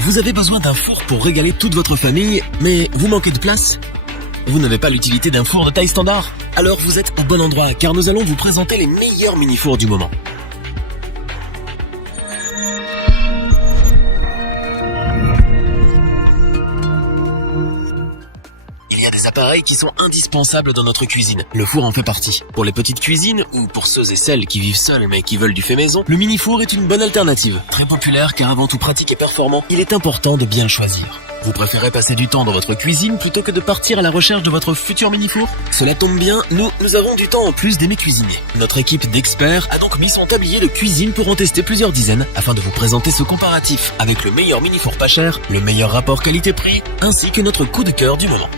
Vous avez besoin d'un four pour régaler toute votre famille, mais vous manquez de place? Vous n'avez pas l'utilité d'un four de taille standard? Alors vous êtes au bon endroit, car nous allons vous présenter les meilleurs mini-fours du moment. Il y a des appareils qui sont indispensables dans notre cuisine. Le four en fait partie. Pour les petites cuisines, ou pour ceux et celles qui vivent seuls mais qui veulent du fait maison, le mini-four est une bonne alternative. Très populaire car avant tout pratique et performant, il est important de bien le choisir. Vous préférez passer du temps dans votre cuisine plutôt que de partir à la recherche de votre futur mini-four? Cela tombe bien, nous avons du temps en plus d'aimer cuisiner. Notre équipe d'experts a donc mis son tablier de cuisine pour en tester plusieurs dizaines afin de vous présenter ce comparatif avec le meilleur mini-four pas cher, le meilleur rapport qualité-prix, ainsi que notre coup de cœur du moment.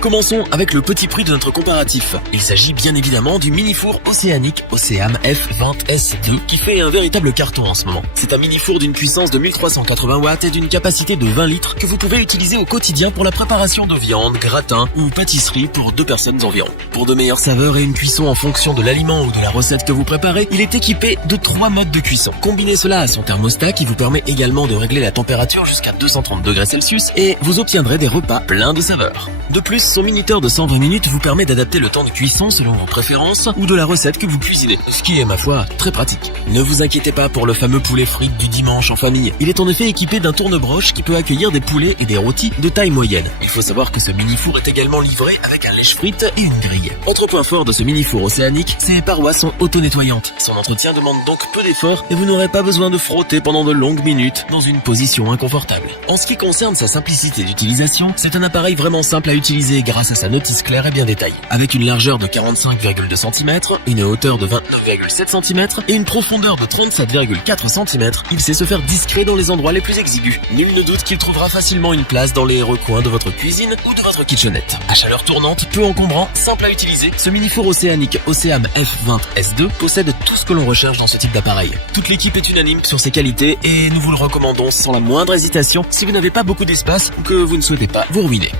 Commençons avec le petit prix de notre comparatif. Il s'agit bien évidemment du mini-four océanique Oceam F20S2 qui fait un véritable carton en ce moment. C'est un mini-four d'une puissance de 1380 watts et d'une capacité de 20 litres que vous pouvez utiliser au quotidien pour la préparation de viande, gratin ou pâtisserie pour 2 personnes environ. Pour de meilleures saveurs et une cuisson en fonction de l'aliment ou de la recette que vous préparez, il est équipé de 3 modes de cuisson. Combinez cela à son thermostat qui vous permet également de régler la température jusqu'à 230 degrés Celsius et vous obtiendrez des repas pleins de saveurs. De plus, son minuteur de 120 minutes vous permet d'adapter le temps de cuisson selon vos préférences ou de la recette que vous cuisinez, ce qui est ma foi très pratique. Ne vous inquiétez pas pour le fameux poulet frites du dimanche en famille. Il est en effet équipé d'un tourne-broche qui peut accueillir des poulets et des rôtis de taille moyenne. Il faut savoir que ce mini-four est également livré avec un lèche-frites et une grille. Autre point fort de ce mini-four océanique, ses parois sont auto-nettoyantes. Son entretien demande donc peu d'efforts et vous n'aurez pas besoin de frotter pendant de longues minutes dans une position inconfortable. En ce qui concerne sa simplicité d'utilisation, c'est un appareil vraiment simple à utiliser grâce à sa notice claire et bien détaillée. Avec une largeur de 45,2 cm, une hauteur de 29,7 cm et une profondeur de 37,4 cm, il sait se faire discret dans les endroits les plus exigus. Nul ne doute qu'il trouvera facilement une place dans les recoins de votre cuisine ou de votre kitchenette. À chaleur tournante, peu encombrant, simple à utiliser, ce mini-four océanique Oceam F20S2 possède tout ce que l'on recherche dans ce type d'appareil. Toute l'équipe est unanime sur ses qualités et nous vous le recommandons sans la moindre hésitation si vous n'avez pas beaucoup d'espace ou que vous ne souhaitez pas vous ruiner.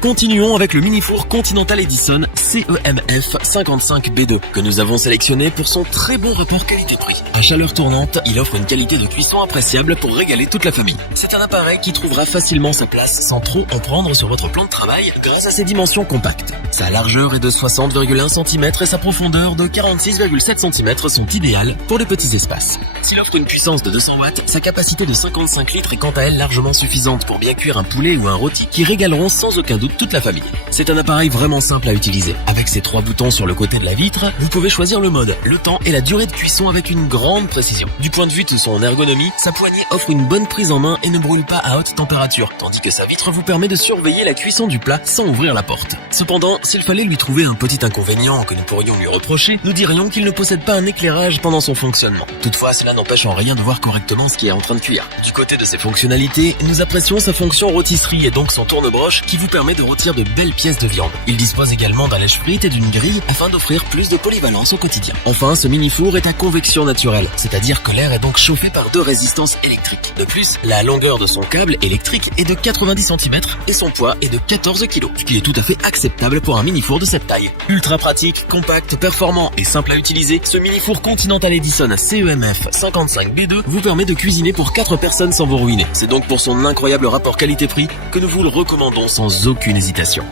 Continuons avec le mini-four Continental Edison CEMF 55B2 que nous avons sélectionné pour son très bon rapport qualité-prix. À chaleur tournante, il offre une qualité de cuisson appréciable pour régaler toute la famille. C'est un appareil qui trouvera facilement sa place sans trop en prendre sur votre plan de travail grâce à ses dimensions compactes. Sa largeur est de 60,1 cm et sa profondeur de 46,7 cm sont idéales pour les petits espaces. S'il offre une puissance de 200 watts, sa capacité de 55 litres est quant à elle largement suffisante pour bien cuire un poulet ou un rôti qui régaleront sans aucun doute toute la famille. C'est un appareil vraiment simple à utiliser. Avec ses 3 boutons sur le côté de la vitre, vous pouvez choisir le mode, le temps et la durée de cuisson avec une grande précision. Du point de vue de son ergonomie, sa poignée offre une bonne prise en main et ne brûle pas à haute température, tandis que sa vitre vous permet de surveiller la cuisson du plat sans ouvrir la porte. Cependant, s'il fallait lui trouver un petit inconvénient que nous pourrions lui reprocher, nous dirions qu'il ne possède pas un éclairage pendant son fonctionnement. Toutefois, cela n'empêche en rien de voir correctement ce qui est en train de cuire. Du côté de ses fonctionnalités, nous apprécions sa fonction rôtisserie et donc son tourne-broche qui vous permet de rôtir de belles pièces de viande. Il dispose également d'un lèche-frites et d'une grille afin d'offrir plus de polyvalence au quotidien. Enfin, ce mini-four est à convection naturelle, c'est-à-dire que l'air est donc chauffé par 2 résistances électriques. De plus, la longueur de son câble électrique est de 90 cm et son poids est de 14 kg, ce qui est tout à fait acceptable pour un mini-four de cette taille. Ultra pratique, compact, performant et simple à utiliser, ce mini-four Continental Edison CEMF 55B2 vous permet de cuisiner pour 4 personnes sans vous ruiner. C'est donc pour son incroyable rapport qualité-prix que nous vous le recommandons sans aucune hésitation.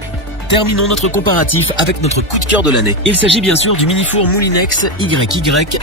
Terminons notre comparatif avec notre coup de cœur de l'année. Il s'agit bien sûr du mini-four Moulinex YY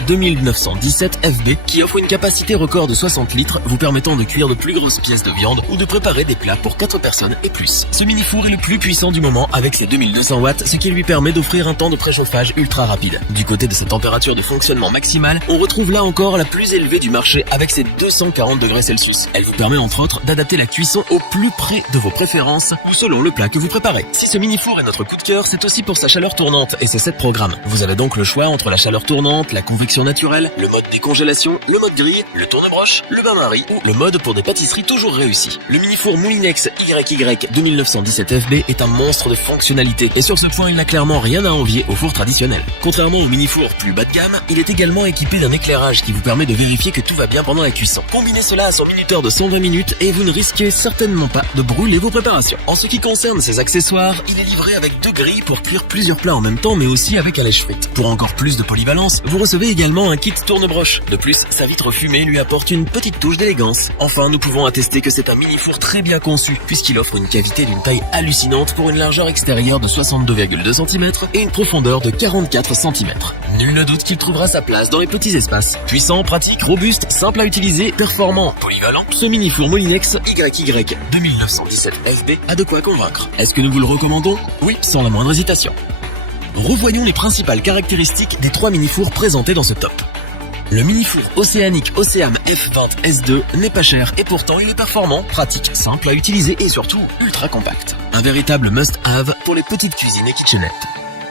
2917 FB qui offre une capacité record de 60 litres vous permettant de cuire de plus grosses pièces de viande ou de préparer des plats pour 4 personnes et plus. Ce mini-four est le plus puissant du moment avec ses 2200 watts, ce qui lui permet d'offrir un temps de préchauffage ultra rapide. Du côté de sa température de fonctionnement maximale, on retrouve là encore la plus élevée du marché avec ses 240 degrés Celsius. Elle vous permet entre autres d'adapter la cuisson au plus près de vos préférences ou selon le plat que vous préparez. Si ce mini-four est notre coup de cœur, c'est aussi pour sa chaleur tournante et ses 7 programmes. Vous avez donc le choix entre la chaleur tournante, la convection naturelle, le mode décongélation, le mode grille, le tourne-broche, le bain-marie ou le mode pour des pâtisseries toujours réussies. Le mini-four Moulinex YY 2917 FB est un monstre de fonctionnalité et sur ce point il n'a clairement rien à envier au four traditionnel. Contrairement au mini-four plus bas de gamme, il est également équipé d'un éclairage qui vous permet de vérifier que tout va bien pendant la cuisson. Combinez cela à son minuteur de 120 minutes et vous ne risquez certainement pas de brûler vos préparations. En ce qui concerne ses accessoires, il est livré avec 2 grilles pour cuire plusieurs plats en même temps, mais aussi avec à lèche frite. Pour encore plus de polyvalence, vous recevez également un kit tourne-broche. De plus, sa vitre fumée lui apporte une petite touche d'élégance. Enfin, nous pouvons attester que c'est un mini-four très bien conçu, puisqu'il offre une cavité d'une taille hallucinante pour une largeur extérieure de 62,2 cm et une profondeur de 44 cm. Nul ne doute qu'il trouvera sa place dans les petits espaces. Puissant, pratique, robuste, simple à utiliser, performant, polyvalent, ce mini-four Molinex YY 2917 FB a de quoi convaincre. Est-ce que nous vous le recommandons? Oui, sans la moindre hésitation. Revoyons les principales caractéristiques des 3 mini-fours présentés dans ce top. Le mini-four océanique Océam F20 S2 n'est pas cher et pourtant il est performant, pratique, simple à utiliser et surtout ultra compact. Un véritable must-have pour les petites cuisines et kitchenettes.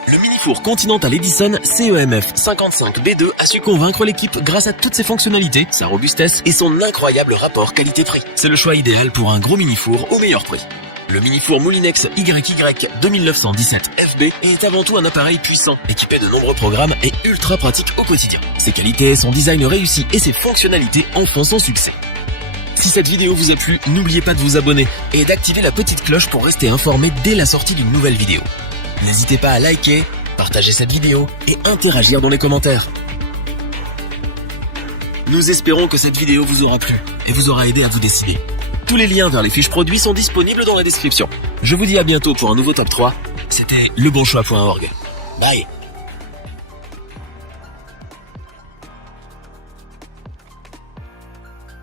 Le mini-four Continental Edison CEMF 55B2 a su convaincre l'équipe grâce à toutes ses fonctionnalités, sa robustesse et son incroyable rapport qualité-prix. C'est le choix idéal pour un gros mini-four au meilleur prix. Le mini-four Molinex YY 2917 FB est avant tout un appareil puissant, équipé de nombreux programmes et ultra pratique au quotidien. Ses qualités, son design réussi et ses fonctionnalités en font son succès. Si cette vidéo vous a plu, n'oubliez pas de vous abonner et d'activer la petite cloche pour rester informé dès la sortie d'une nouvelle vidéo. N'hésitez pas à liker, partager cette vidéo et interagir dans les commentaires. Nous espérons que cette vidéo vous aura plu et vous aura aidé à vous décider. Tous les liens vers les fiches produits sont disponibles dans la description. Je vous dis à bientôt pour un nouveau top 3. C'était lebonchoix.org. Bye.